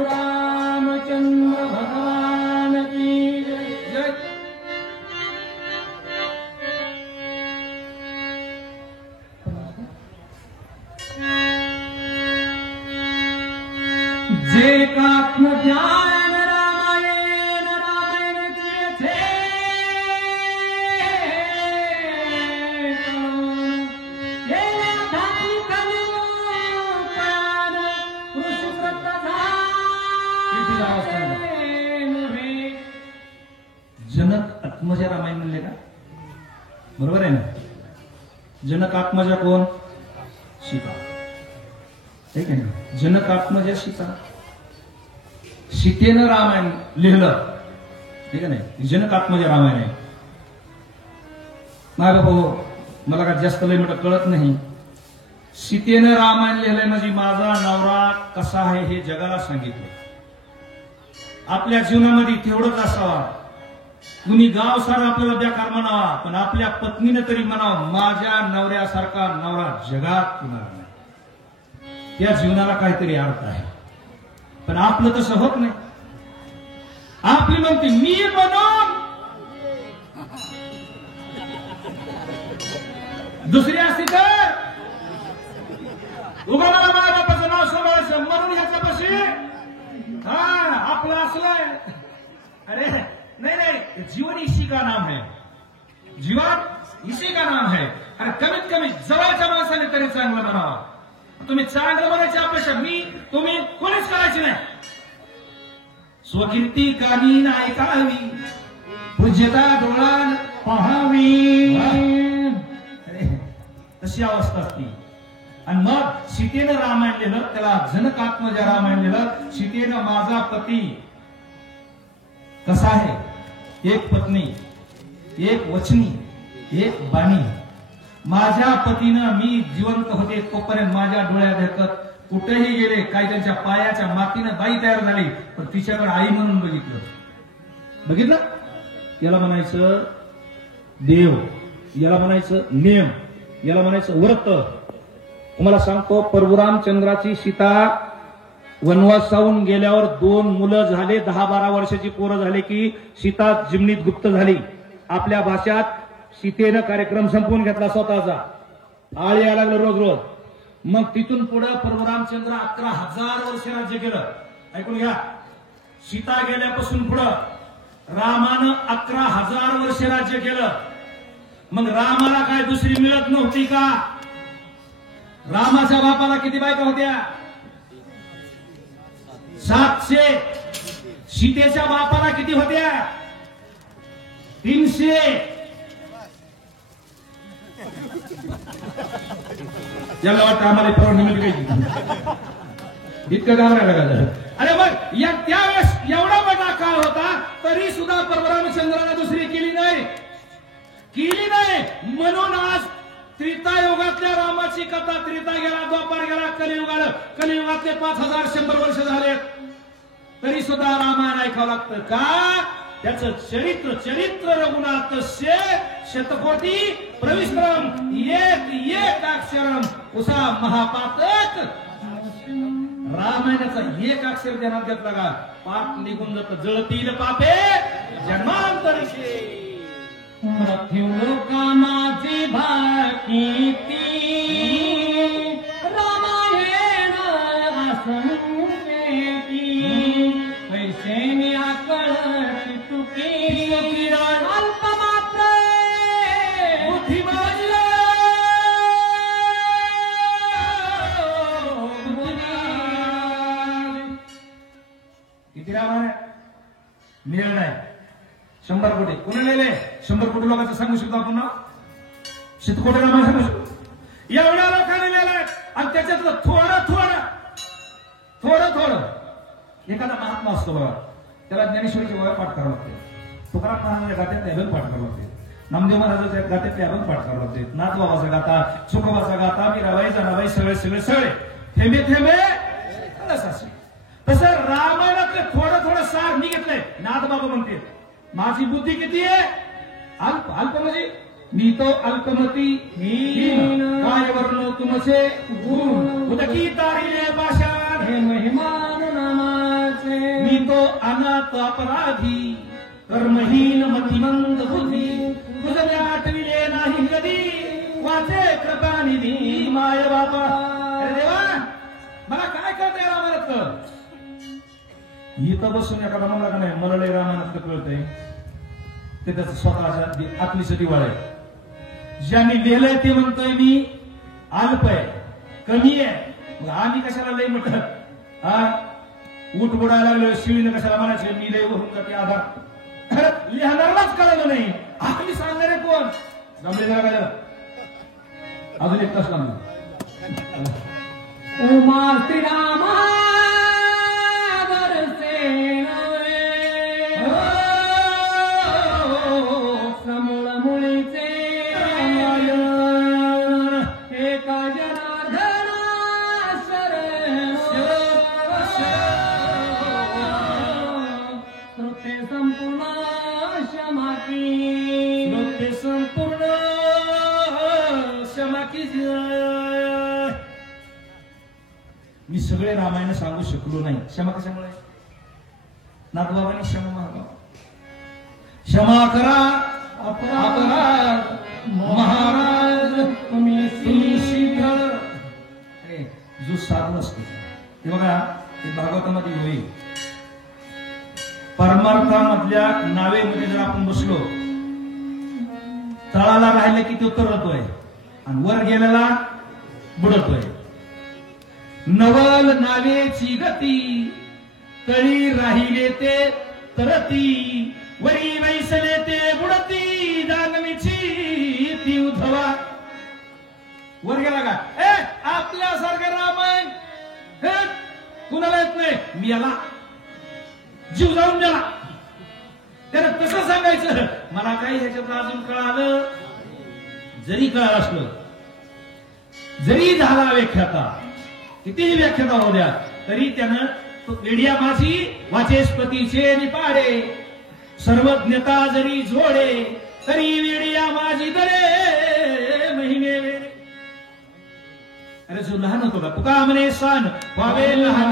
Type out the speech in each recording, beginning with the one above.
रामचंद्र भगवान की जय। जे कात्म ज्ञान रामायण रामायणचे थे गेल्या धार्मिक लोकान कृषीव्रत झाले। जनक आत्मजा रामायण म्हणले का? बरोबर आहे ना? जनक आत्मजा कोण? सीता. ठीक आहे ना? जनक आत्मजा सीता. सीतेनं रामायण लिहिलं, ठीक आहे नाही? जनक आत्मजा रामायण आहे. नाही बाबा हो, मला का जास्त लय मोठं कळत नाही. सीतेनं रामायण लिहिलंय म्हणजे माझा नवरा कसा आहे हे जगाला सांगितलं. आपल्या जीवनामध्ये तेवढंच असावा. कुणी गाव सारा आपल्याला बेकार म्हणावा, पण आपल्या पत्नीनं तरी म्हणावं माझ्या नवऱ्यासारखा नवरा जगात कुणाला नाही. त्या जीवनाला काहीतरी अर्थ आहे. पण आपलं तसं होत नाही. आपली म्हणते मी बनवून दुसरी असती तर उगा मला माझ्या बापाचं नाव सोडायचं म्हणून ह्याच्यापाशी आपलं असलंय. अरे नहीं नहीं, जीवन इसी का नाम है. जीवन इसी का नाम है. आणि कमीत कमी जवळच्या माणसाने तरी चांगलं म्हणावं. तुम्ही चांगलं म्हणायची अपेक्षा मी तुम्ही कोणीच करायची नाही. स्वकीर्ती कानी ऐकावी, पूज्यता डोळ्यात पाहावी. अरे तशी अवस्था असती. आणि मग सीतेनं रामायण लिहिलं, त्याला जनकात्मजा रामायण लिहिलं. सीतेनं माझा पती कसा आहे? एक पत्नी, एक वचनी, एक बाणी. माझ्या पतीनं मी जिवंत होते तोपर्यंत माझ्या डोळ्यात देखत कुठेही गेले, काही त्यांच्या पायाच्या मातीनं बाई तयार झाली, पण तिच्याकडे आई म्हणून बघितलं. याला म्हणायचं देव, याला म्हणायचं नेम, याला म्हणायचं व्रत. तुम्हाला सांगतो, परशुरामचंद्राची सीता वनवास जाऊन गेल्यावर 2 मुलं झाले, 10-12 वर्षाची पोरं झाले की सीता जिमनीत गुप्त झाली. आपल्या भाषात सीतेनं कार्यक्रम संपवून घेतला स्वतःचा. आळ यायला लागलं रोज रोज. मग तिथून पुढे परशुरामचंद्र 11,000 वर्ष राज्य केलं. ऐकून घ्या. सीता गेल्यापासून पुढं रामानं 11,000 वर्ष राज्य केलं. मग रामाला काय दुसरी मिळत नव्हती का? रामाच्या बापाला किती बायका होत्या? 700. सीतेच्या बापाला किती होत्या? 300. याला वाटतं आम्हाला पौर्णिमेला इतकं घाबरायला लागलं. अरे मग या त्यावेळेस एवढा मोठा काळ होता तरी सुद्धा परशुरामचंद्राने दुसरी केली नाही. म्हणून आज त्रेतायुगातल्या रामाची कथा, त्रेता गेला, द्वापार गेला, कलियुगातले 5,100 वर्ष झाले तरी सुद्धा रामायण ऐकावं लागतं. का? त्याचं चरित्र रघुनाथस्य शतकोटी प्रविश्रम एक अक्षरम उसा महापातक. रामायणाचा एक अक्षर ध्यानात घेतला का पाप निघून जात. जळतील पापे जन्मांतरीचे मृत्यू कामाची भाकीती रामायण असंकेती पैसे नियाकळ तुकी किरण अल्पमात्र बुद्धिमान किती रामायण मिळणार नाही. 100 कोटी कोणी लिहिले? 100 कोटी लोकांचं सांगू शकतो आपण ना? 100 कोटी रामायण सांगू शकतो. एवढ्या लोकांनी लिहिलंय आणि त्याच्यातलं थोडं एखादा महात्मा असतो बघा, त्याला ज्ञानेश्वरीचे वय पाठ करावं लागते, तुकाराम महाराजांच्या गात्यातले अभंग पाठ करावं लागते, नामदेव महाराजांच्या गात्यातले अभंग पाठ करावं लागते, नाथबाबाचा गाता, सुखबाचा गाता, मीराबाई जनाबाई सगळे थेंबे असे. तसं रामायणातले थोडं सार मी घेतलंय. नाथबाबा म्हणते माझी बुद्धी किती आहे? अल्प अल्प म्हणजे मी तो अल्पमती हीन काय वर्ण तुमचे गुण उदकी तारिले पाषाण हे महिमान नामाचे मी तो अनाथ अपराधी कर्महीन मतिमंद बुद्धी तुझे आठविले नाही कधी वाचे कृपानिधी माय बापा. अरे देवा मला काय कळतंय रामायणात? इथं बसून एखादा म्हणला का नाही मला लय रामायणात कळतंय ते त्याचं स्वतःच्या आतलीचं दिवाळ आहे. ज्यांनी लिहिलंय ते म्हणतोय मी अल्प आहे कमी आहे. मग आम्ही कशाला लय म्हणत हा उठ बुडायला लागलो शिवीने कशाला म्हणायचे मी लय होऊन जाते आधार लिहिणारलाच कळलं नाही. आपली सांगणारे कोण जमले जरा काय अजून एक तास लागला. उमा श्रीरामा बरसे नवे समूळ मुळीचे एका जनार्दना शरण श्रुते संपूर्ण क्षमाकी श्रुते संपूर्ण क्षमाकी. मी सगळे रामायण सांगू शकलो नाही. क्षमा कशामुळे? नाथबाबांनी क्षमा मागा. क्षमा करा अपराध महाराज तुम्ही शीघ्र. अरे जो साधू असतो ते बघा ते भागवतामध्ये होईल. परमार्थामधल्या नावेमध्ये जर आपण बसलो तळाला राहिले की तो तरतोय आणि वर गेलेला बुडतोय. नवल नावेची गती तळी राहिले ते तरती वरी वैसले ते बुडती दानवीची ती उधवा. वर गेला का आपल्यासारखं रामायण कुणाला येत नाही. मी याला जीव जाऊन गेला त्याला कसं सांगायचं मला काही ह्याच्यात अजून कळालं जरी कळालं असलं जरी झाला व्याख्याता कितीही व्याख्याता होऊ द्या तरी त्यानं वेडिया माझी वाचेस्पतीचे निपाडे सर्वज्ञता जरी जोडे तरी वेडिया माझी दरे महिने वेळे. अरे जो लहान होतो का तुका म्हणे सान व्हावे लहान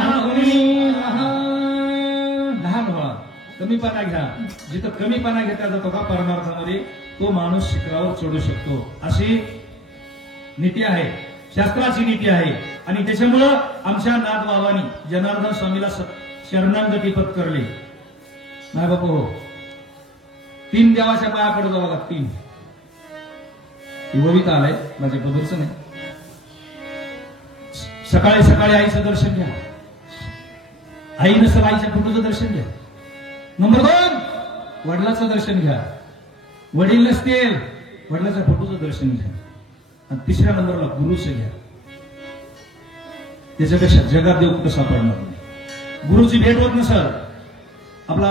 लहान व्हा कमीपणा घ्या. जिथं कमीपणा घेतला जातो का परमार्थामध्ये तो माणूस शिखरावर चढू शकतो. अशी नीती आहे शास्त्राची नीती आहे. आणि त्याच्यामुळं आमच्या नाथबाबांनी जनार्दन स्वामीला शरणागती पत्करली. नाही बापू हो 3 देवाच्या पाया पडतो बघा 3. वविता आलाय माझ्या बदलचं नाही. सकाळी सकाळी आईचं दर्शन घ्या. आई नसेल आईच्या फोटोचं दर्शन घ्या. नंबर 2 वडिलाचं दर्शन घ्या. वडील नसतील वडिलाच्या फोटोचं दर्शन घ्या. आणि 3ऱ्या नंबरला गुरुचं घ्या. त्याच्यापेक्षा जगात देव कुठं सापडणार नाही. गुरुची भेट होत नसल. आपला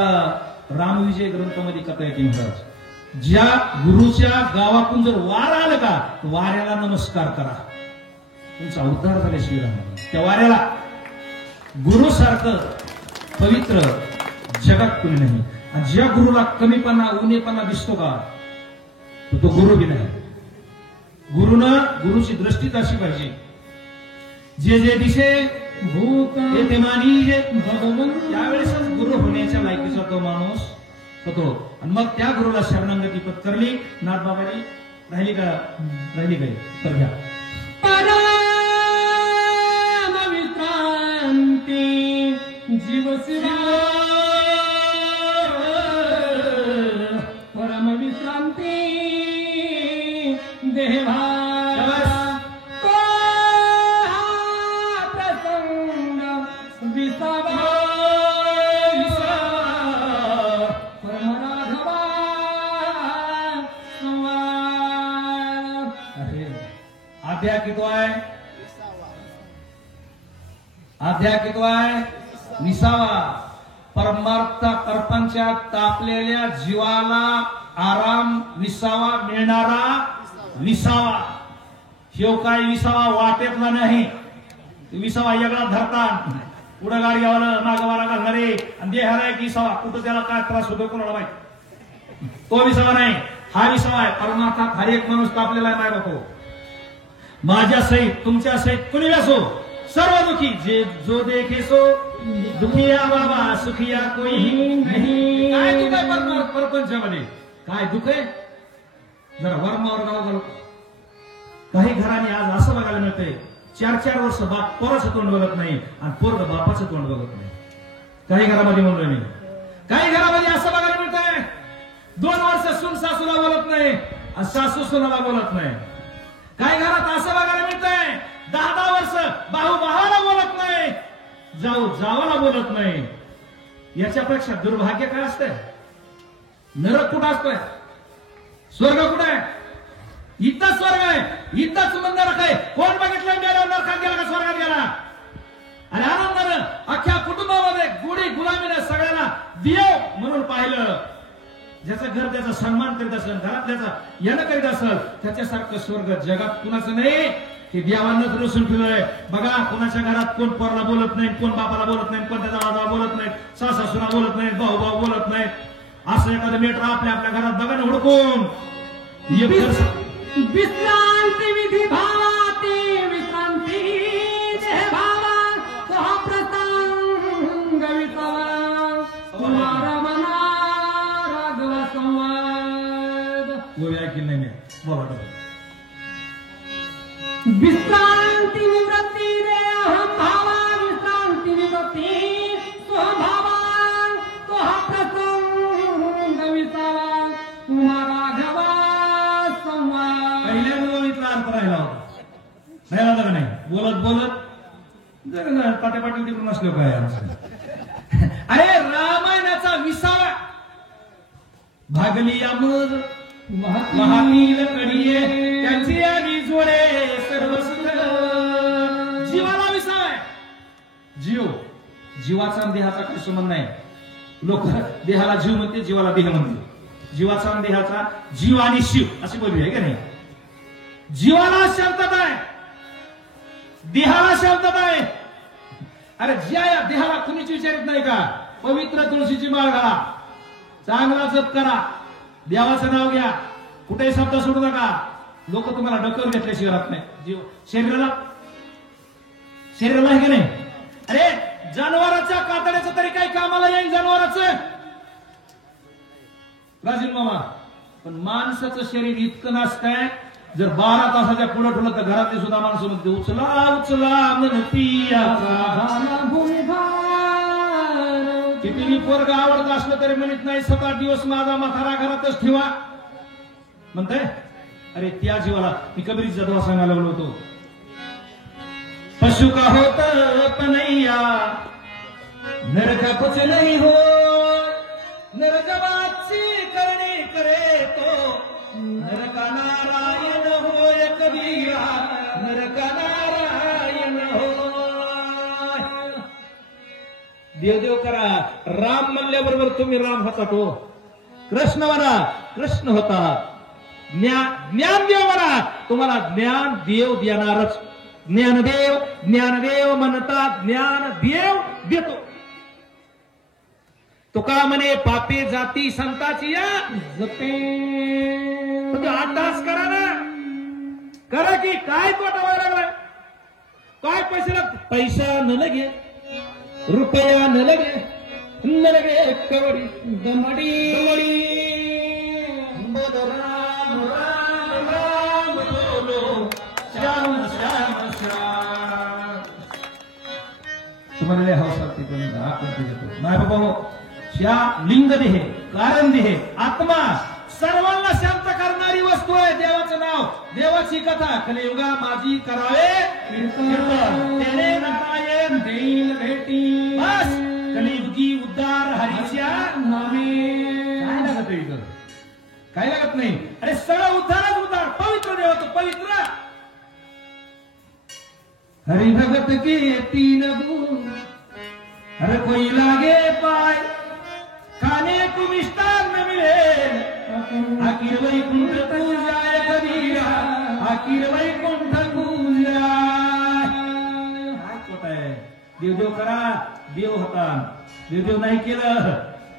रामविजय ग्रंथामध्ये कथा येते महाराज ज्या गुरुच्या गावातून जर वार आलं का वाऱ्याला नमस्कार करा तुमचा उद्धार झाला. श्रीराम त्या वाऱ्याला गुरु सारखं पवित्र जगात कोणी नाही. आणि ज्या गुरुला कमीपणा उणेपणा दिसतो का तो गुरु बी नाही. गुरुची दृष्टी अशी पाहिजे जे जे दिसे भूत येते मानी त्यावेळेसच गुरु होण्याच्या लायकीचा तो माणूस होतो. आणि मग त्या गुरुला शरणागती पत्करली. नाथबाबांनी राहिली काय तर घ्या. परम विश्रांती जीव परम विश्रांती देवा अध्याय किती आहे 20वा. परमार्थ कर्पांच्या तापलेल्या जीवाला आराम 20वा मिळणारा 20वा. ह्यो काय 20वा वाटेतला नाही. 20वा वेगळा धरतात पुढे गाडी घ्यावं मागवारा घालणारे आणि देहाला 20वा कुठं त्याला काय त्रास होतो कोणाला माहिती. तो 20वा नाही. हा विषय आहे. परमार्थात हर एक माणूस कापलेला आहे बापू. माझ्या सहित तुमच्या सहित कुणी असो सर्व दुखी जे जो देखे सो दुखिया बाबा सुखिया कोई नाही. काय दुःख आहे प्रपंचामध्ये? काय दुःख आहे? जरा वर्मावर गाव घालू. काही घराने आज असं बघायला मिळतंय 4-4 वर्ष बाप पोराचं तोंड बघत नाही आणि पोरग बापाचं तोंड बघत नाही. काही घरामध्ये म्हणलोय मी. काही घरामध्ये असं बघायला मिळतंय 2 वर्ष सून सासूला बोलत नाही आणि सासू सुनाला बोलत नाही. काही घरात असं बघायला मिळतंय 10-10 वर्ष भाऊ भावाला बोलत नाही, जाऊ जावाला बोलत नाही. याच्यापेक्षा दुर्भाग्य काय असतंय? नरक कुठं असतोय? स्वर्ग कुठं आहे? इथंच स्वर्ग आहे, इथंच नरक आहे. कोण बघितलं गेला नरकात गेला का स्वर्गात गेला? आणि आनंदानं अख्ख्या कुटुंबामध्ये गुढी गुलामीने सगळ्यांना देव म्हणून पाहिलं. ज्याचं घर त्याचा सन्मान करीत असेल, घरात त्याचा यानं करीत असेल, त्याच्यासारखं स्वर्ग जगात कुणाचं नाही. की देवांनाच रसून ठेवलंय. बघा कुणाच्या घरात कोण पोराला बोलत नाही, कोण बापाला बोलत नाही, कोण त्याचा वाजवा बोलत नाही, सासूला बोलत नाही, भाऊ भाऊ बोलत नाही. असं एखादं मेटर आपल्या आपल्या घरात बघा ना हुडकून. विश्रांती विधी भावाती विश्रांती देह भावा तो प्रसंग विसावा तुम्हारा मना राघव संवाद. गोव्या ऐकलं नाही मी. बोला विश्रांती निवृत्ती देहम भावा विश्रांती निवृत्ती स्वहम भावा तो प्रसंग विसावा तुम्हारा राघव संवाद. पहिल्या मुलीतला अर्थ राहिला होता. राहिला होता का नाही? बोलत बोलत जर तात्या पाटील तिकडून नसलो काय. अरे रामायणाचा विसावा भागली अमर महानील कडिये त्यांची आली जोडे सर्व सुख. जीवाला विसावा आहे. जीव जीवाचा आणि देहाचा काही संबंध नाही. लोक देहाला जीव म्हणते, जीवाला देह म्हणते. जीवाचा आणि देहाचा जीव आणि शिव अशी बोलली आहे का नाही? जीवाला शांतता आहे, देहाला शांतता आहे. अरे ज्या या देहाला कुणीच विचारित नाही का? पवित्र तुळशीची माळ घाला, चांगला जप करा, देवाचं नाव घ्या, कुठेही शब्द सोडू नका. लोक तुम्हाला डोक्यावर घेतल्याशिवाय राहत नाही. जीव शरीराला आहे का नाही? अरे जनावराच्या कातड्याचं तरी काही कामाला येईल जनावराचं राजीव मामा. पण माणसाचं शरीर इतकं नसतंय. जर 12 तासाच्या पुढे ठेवलं तर घरातली सुद्धा माणसं म्हणते उचला उचला म्हणती. कितीही पोरग आवडत असलं तरी म्हणत नाही 7-8 दिवस माझा म्हातारा घरातच ठेवा म्हणताय. अरे त्या जीवाला मी कबीरचा दवा सांगायला लागलो होतो. पशु का होत पनैया नरक कुछ नहीं हो, नरकवाची करणे करे तो नरका नारायण होय कबीरा, नरका नारायण हो. देव करा. राम म्हणल्याबरोबर तुम्ही राम होता. तो कृष्ण म्हणा कृष्ण होता. ज्ञान देव म्हणा तुम्हाला ज्ञान देव देणारच. ज्ञानदेव म्हणतात ज्ञान देव देतो. तुका म्हणे पापे जाती संताची या जपे. 8 तास करा ना, करा की काय तोटा व्हायला लागलाय? काय पैसे लागतात? पैसा न लगे, रुपया न लगे कवडी दमडी. बोलो राम राम राम बोलो श्याम श्याम श्याम. तुम्हाला हौस वाटते पण आपण ते घेतो नाही बाबा. हो श्या लिंग देह कारण देह आत्मा सर्वांना शांत करणारी वस्तू आहे. देवाचं नाव, देवाची कथा. कलियुगा माझी करावे कीर्तन, तेने नारायण देईल भेटी. बस कलियुगी उद्धार हरीच्या नामे. काय लागत आहे इथं? काय लागत नाही. अरे सगळं उद्धारच उद्धार. पवित्र देवाचं पवित्र. हरि भगत के 3 गुण हर कोई लागे पाय, खाने को मिष्टान मिले आखिर वैकुंठ तू जाय कबीरा, आखिर वैकुंठ तू जाय. काय खोट आहे? देव करा. देव होता. देव नाही केलं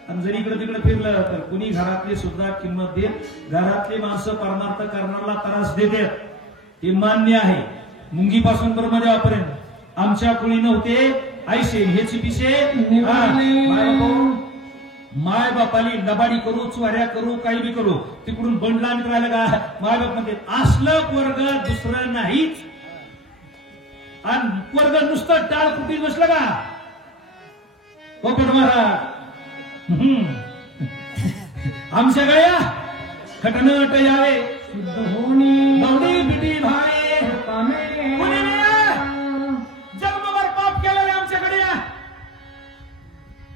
आणि जरी इकडे तिकडे फिरलं तर कुणी घरातली सुद्धा किंमत देत, घरातली माणसं परमार्थ करणारा त्रास देतात, हे मान्य आहे. मुंगीपासून ब्रह्मदेवापर्यंत आमच्या कुणी नव्हते ऐसे हेची पिशे माय बापाली लबाडी करू, चोऱ्या करू, काही बी करू, तिकडून बंडला आणि राहिलं का माय बाप म्हणते असलं पोरग दुसरं नाहीच. आणि पोरग नुसतं टाळ कुठे बसलं का पोपट महाराज आमच्याकडे या खटनट यावे दौडी बिटी भावे जन्मभर पाप केलेले आमच्याकडे या.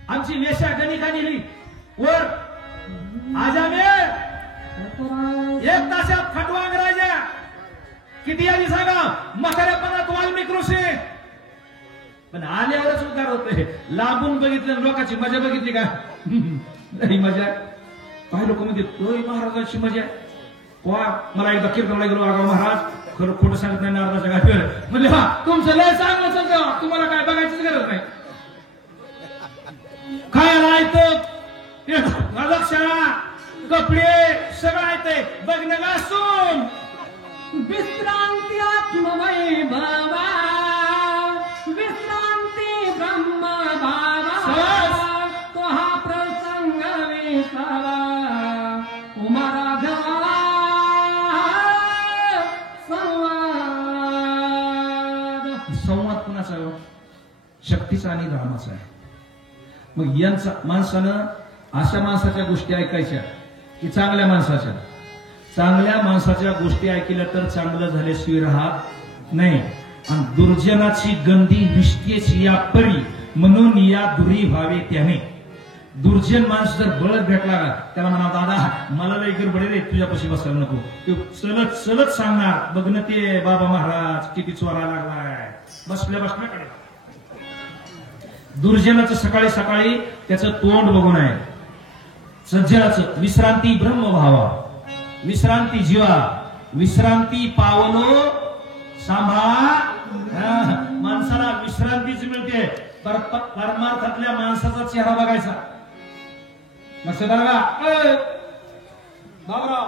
आमची वेशा गणिका नेली वर आजामे 1 तासात खटवांग राजा किती आधी सांगा म्हाताऱ्यापणात वाल्मिक ऋषी. पण आल्यावरच उद्धार होते. लांबून बघितलं लोकांची मजा बघितली का ही मजा काही लोक म्हणजे तोय महाराजाची मजा. मला एकदा कीर्तनला गेलो आगाव महाराज खरं खोटं सांगत नाही नारदाच्या घाटीवर म्हणजे हा तुमचं लय चांगलं समजा तुम्हाला काय बघायचीच गरज नाही. खायला येतं प्रदक्षिणा कपडे सगळं येते बघणं गासून विश्रांती आत्ममय बाबा विश्रांती ब्रह्म बाबा तो हा प्रसंग विसावा उमाराधवा संवाद कुणाचा शक्तीचा आणि रामाचा आहे. मग यांचा माणसानं अशा माणसाच्या गोष्टी ऐकायच्या की चांगल्या माणसाच्या. चांगल्या माणसाच्या गोष्टी ऐकल्या तर चांगलं झाल्याशिवाय राहत नाही. आणि दुर्जनाची गंधी विष्टेच या परी म्हणून या दुरी व्हावे त्याने. दुर्जन माणूस जर बळत भेटला का त्याला म्हणा दादा मला लय गडबड रे तुझ्यापाशी बसायला नको. तो चलत चलत सांगणार बघ ना ते बाबा महाराज किती चोरा लागलाय बसल्या बसल्याकडे. दुर्जनाचं सकाळी सकाळी त्याचं तोंड बघून आहे. सज्जनाचं विश्रांती ब्रह्म भावा विश्रांती जीवा विश्रांती पावलो सांभाळा. माणसाला विश्रांतीच मिळते. परमार्थातल्या माणसाचा चेहरा बघायचा लक्षात आला बाबराव.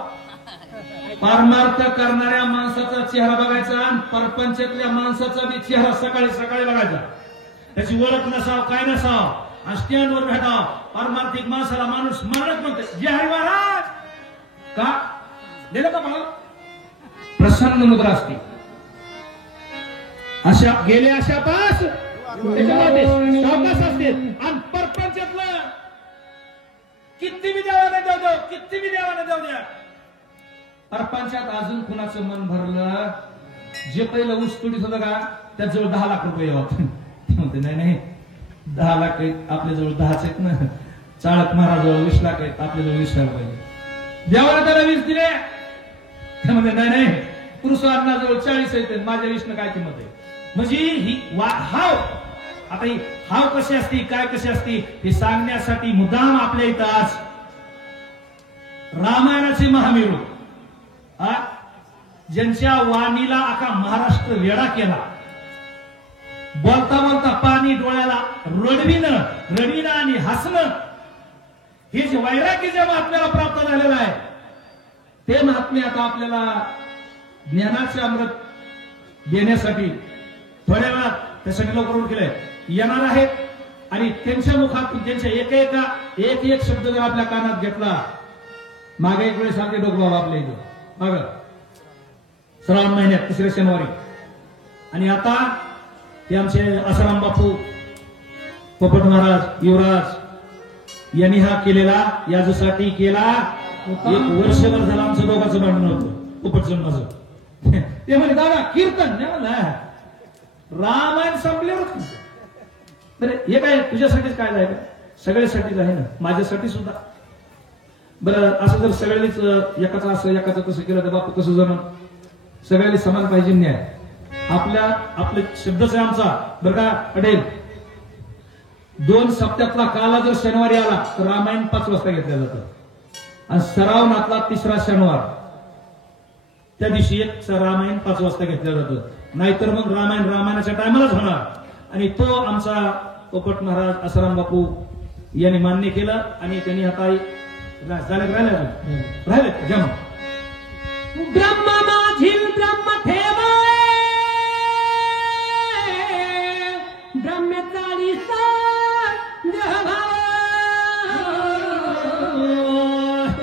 परमार्थ करणाऱ्या माणसाचा चेहरा बघायचा आणि परपंचातल्या माणसाचा बी चेहरा सकाळी सकाळी बघायचा. त्याची ओळख नसाव काय नसाव आणि स्टँडवर भेटाव. परमार्थिक माणसाला माणूस मारत म्हणते जय हरी महाराज का दिलं का मला प्रसन्न मुद्रा असते. अशा गेले अशा पास त्याच्यामध्ये सावकाश असते. आणि परपंचातलं किती बी देवाने देऊ देऊ किती बी देवाने देऊ द्या परपंचात अजून कुणाचं मन भरलं जे पहिलं ऊस तुडीत होतं का त्याजवळ 10 लाख रुपये यावं. म्हणते नाही नाही 10 लाख आहेत आपल्याजवळ 10च आहेत ना. चाळक महाराजवळ 20 लाख आहेत आपल्याजवळ 20 लाख पाहिजे. देवाला त्याला 20 दिले ते म्हणते नाही नाही पुरुष अण्णाजवळ 40 आहेत माझ्या 20 काय किंमत आहे. म्हणजे ही हाव आता ही हाव कशी असती काय कशी असती हे सांगण्यासाठी मुद्दाम आपल्या इथं आज रामायणाचे महामेरू ज्यांच्या वाणीला अख्खा महाराष्ट्र वेडा केला. बोलता बोलता पाणी डोळ्याला रडविणं आणि हसणं हे जे वैराग्य जे महात्म्याला प्राप्त झालेलं आहे ते महात्मे आता आपल्याला ज्ञानाचे अमृत देण्यासाठी थोड्या वेळात त्यासाठी लवकर केलंय येणार आहेत. आणि त्यांच्या मुखातून त्यांच्या एक शब्द जर आपल्या कानात घेतला मागे एक वेळेस सांगते डोकं आपल्या इथं बघा श्रावण महिन्यात 3 शनिवारी. आणि आता ते आमचे आसाराम बापू पोपट महाराज युवराज यांनी हा केलेला यासाठी केला. 1 वर्षभर झालं आमचं दोघांचं भांडण होतं पोपटचं माझं. ते म्हणे दादा कीर्तन रामायण संपल्यावर बरं हे काय तुझ्यासाठीच काय आहे सगळ्यासाठीच आहे ना माझ्यासाठी सुद्धा. बरं असं जर सगळ्यांनीच एकाचं असं एकाचं तसं केलं तर बापू कसं जमन. सगळ्यांनी समान पाहिजे न्याय. आपले शब्दच आहे आमचा बरं का पटेल. 2 सप्त्यातला काला जर शनिवारी आला तर रामायण 5 वाजता घेतलं जातं. आणि श्रावणातला 3रा शनिवार त्या दिवशी एक रामायण 5 वाजता घेतलं जातं. नाहीतर मग रामायणाच्या टायमालाच होणार. आणि तो आमचा पोपट महाराज आसाराम बापू याने मान्य केलं आणि त्यांनी आता राहिले जमा ब्रह्म माझील ब्रह्म ठेवा ब्रह्म चाळीसा देहभाव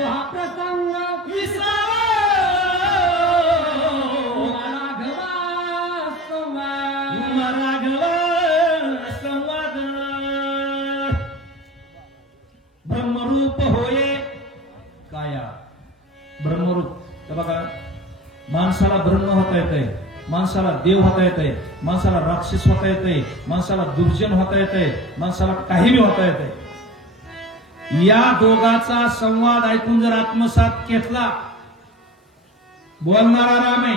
हा प्रसंग संवाद ब्रह्मरूप होये काया ब्रह्मरूप. बघा माणसाला ब्रह्म होता येतंय, माणसाला देव होता येतंय, माणसाला राक्षस होता येतंय, माणसाला दुर्जन होता येतंय, माणसाला काही होता येतंय. या दोघाचा संवाद ऐकून जर आत्मसात घेतला, बोलणारा राम आहे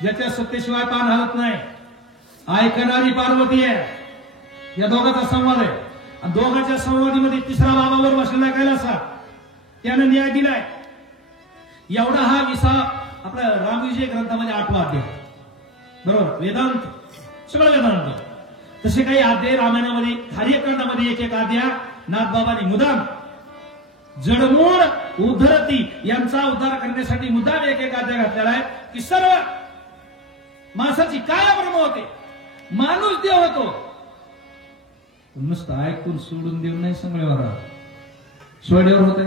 ज्याच्या सत्तेशिवाय पान हलत नाही, ऐकणारी पार्वती आहे. या दोघाचा संवाद आहे. आणि दोघांच्या संवादीमध्ये तिसरा बाबावर बसलेला कैलासा त्यानं न्याय दिलाय. एवढा हा विसा आपल्या रामविजय ग्रंथामध्ये 8वा अध्याय बरोबर. वेदांत सगळं वेदांत तसे काही अध्याय रामायणामध्ये कार्यकांडामध्ये एक एक अध्याय नाथबाबांनी मुदाम जडमूळ उद्धरती यांचा उद्धार करण्यासाठी मुद्दाम एक एक अध्याय घातलेला आहे की सर्व माणसाची काय ब्रह्म होते, माणूस देव होतो. नुसतं ऐकून सोडून देव नाही सगळ्यावर सोड्यावर होते.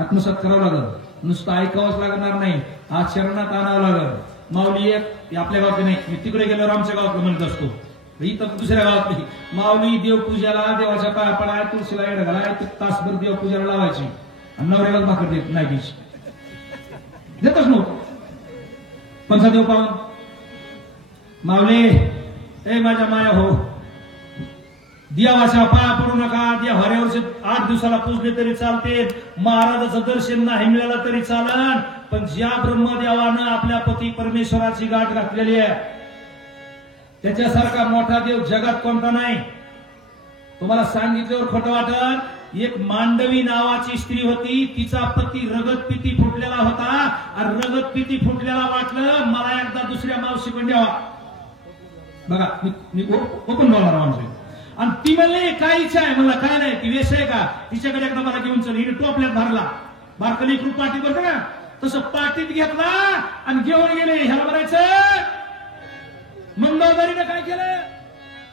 आत्मसात करावं लागल, नुसतं ऐकावंच लागणार नाही, आचरणात आणावं लागल. माऊली एक आपल्या गावात नाही, मी तिकडे गेल्यावर आमच्या गावात म्हणत असतो, इथं दुसऱ्या गावात नाही. माऊली देवपूजाला देवाच्या पाया पडाय तुळशीला येड घालाय तासभर देवपूजाला लावायची आणि नवऱ्याला भाकर देत नाही घ्यायची. देतच नव्हतं. पंचा देव पाहून माऊली ए माझ्या माया हो देवाच्या पाया पडू नका. देव हऱ्यावर्षी 8 दिवसाला पूजले तरी चालते, महाराजाचं दर्शन नाही मिळालं तरी चालन, पण ज्या ब्रह्मदेवानं आपल्या पती परमेश्वराची गाठ घातलेली आहे त्याच्यासारखा मोठा देव जगात कोणता नाही. तुम्हाला सांगितल्यावर खोटं वाटत. एक मांडवी नावाची स्त्री होती, तिचा पती रगतपिती फुटलेला होता आणि रगतपिती फुटलेला वाटलं मला एकदा दुसऱ्या मावशीकडे द्यावा. बघा मी ओपन बोलणार माणूस. आणि ती म्हणले काय इच्छा आहे, मला काय नाही, ती वेश आहे का, तिच्याकडे एकदा मला घेऊन चल. हिने टोपल्यात भरला, बारकली कृप पाठी करतो ना तसं पाठीत घेतला आणि घेऊन गेले. ह्याला म्हणायचं मंदोदरीने काय केलं,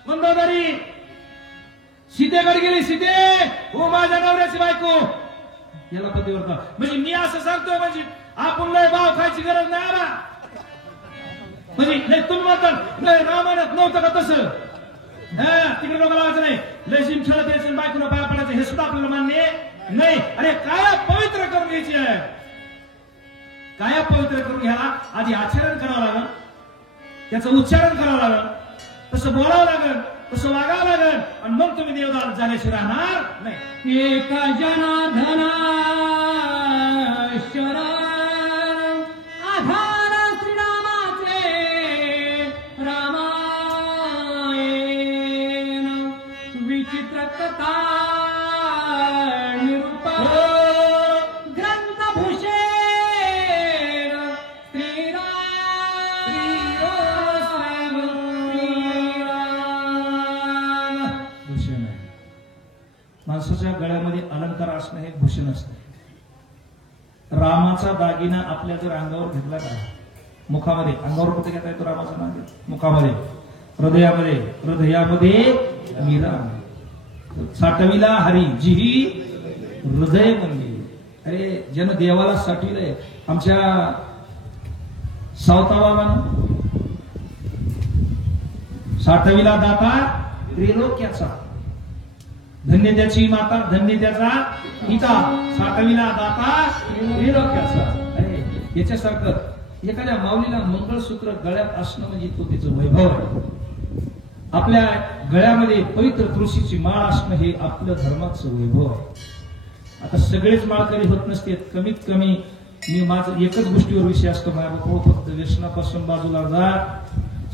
मंदोदरी सीतेकडे गेली. सीते हो माझ्या नवऱ्याची बायको. याला पतिव्रता म्हणजे मी असं सांगतोय म्हणजे आपण लय भाव खायची गरज नाही आला म्हणजे नाही. तुम्ही म्हणतात नाही रामायणात नव्हतं का तसं, तिकडे लोक लावायचं नाही. लय खेळत यायचं बायकोला पाया पडायचं हे सुद्धा आपल्याला मान्य नाही. अरे काय पवित्र करून घ्यायची आहे, काय पवित्र करून घ्यायला आधी आचरण करावं लागल, त्याचं उच्चारण करावं लागल, तसं बोलावं लागल, तसं वागावं लागल आणि मग तुम्ही देवदार झाल्याशिवाय राहणार नाही. एक जनार्दना शरण आधार श्रीरामाचे रामायण विचित्र कथा निरूपा ग्रंथभूषेण माणसाच्या गळ्यामध्ये अलंकार असणं हे भूषण असतं. रामाचा दागिना आपल्या जर अंगावर घेतला का, मुखामध्ये, अंगावर कुठे घेता येतो रामाचा दागिना, मुखामध्ये, हृदयामध्ये, हृदयामध्ये मीरा साठविला हरी जी हृदय बनली. अरे जन देवाला साठविलंय. आमच्या सावताबाबांना साठविला दाता त्रिलोक्याचा, धन्य त्याची माता धन्य त्याचा पिता, साठविला दाता त्रिलोक्याचा. अरे याच्यासारखं एखाद्या माऊलीला मंगळसूत्र गळ्यात असणं म्हणजे तो त्याचं वैभव आहे. आपल्या गळ्यामध्ये पवित्र तुळशीची माळ असणं हे आपलं धर्माचं वैभव आहे. आता सगळेच माळकरी होत नसते, कमीत कमी मी माझं एकच गोष्टीवर विषय असतो, माझ्या फक्त व्यसनापासून बाजूला जा.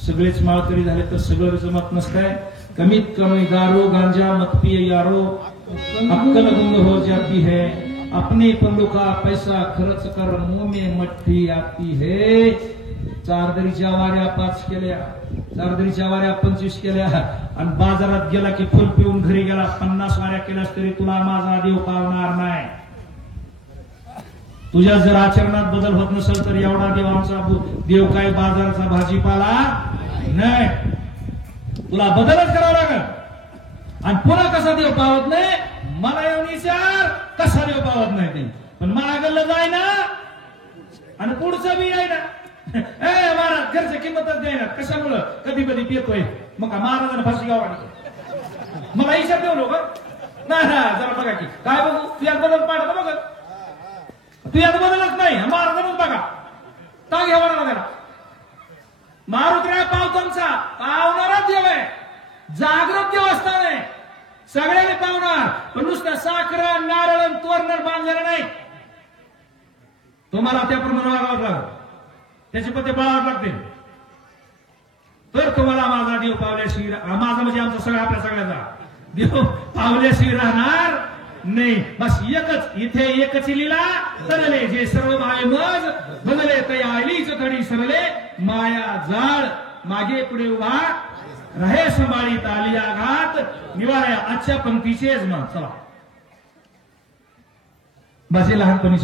सगळेच माळकरी झाले तर सगळं जमत नसतंय. कमीत कमी दारू गांजा मत पिए यारो, अक्कल गुंग हो जाती है, अपने पल्लू का पैसा खर्च कर मुंह में मट्टी आती है. 4 दरीच्या वाऱ्या 5 केल्या, सार्वजनिकच्या वाऱ्या 25 केल्या आणि बाजारात गेला की फुल पिऊन घरी गेला 50 वाऱ्या केल्यास तरी तुला माझा देव पावणार नाही. तुझ्या जर आचरणात बदल होत नसेल तर एवढा देव आमचा देव काय बाजाराचा भाजीपाला नाही. तुला बदलच करावा लागेल. आणि पुन्हा कसा देव पावत नाही मला येऊन विचार कसा देव पावत नाही ते. पण मागलं जाय ना आणि पुढचं बी आहे ना. महाराज घरची किंमतच द्याय ना. कशामुळं कधी कधी पितोय मग महाराजांना फाशी गावाडी मला विचार देऊ नको नाही ना. जरा बघा की काय बघू तू यात बदल पाडत बघ. तू यात बदलच नाही महाराजांनाच बघा का घ्यावा ना त्याला. मारुतीला पावतांचा पावणारा देव आहे. जागृत देवस्थान आहे. सगळ्यांनी पावणार. पण नुसतं साखर नारळ तोरण बांधलेलं नाही. तुम्हाला त्याप्रमाणे वागावं लागलं. त्याचे पत्ते बाळावं लागतील तर तुम्हाला माझा देव पावल्याशिवाय माझा म्हणजे आमचा सगळा आपल्या सगळ्याचा देव पावल्याशिवाय राहणार नाही. बस एकच इथे एकच लिला तरले जे सर्व माये मज बदले तया आलीच थडी सरले माया जाळ मागे पुढे उभा रहे संभाळीत आली आघात निवाऱ्या आजच्या पंक्तीचेच मग चला बस लहानपणी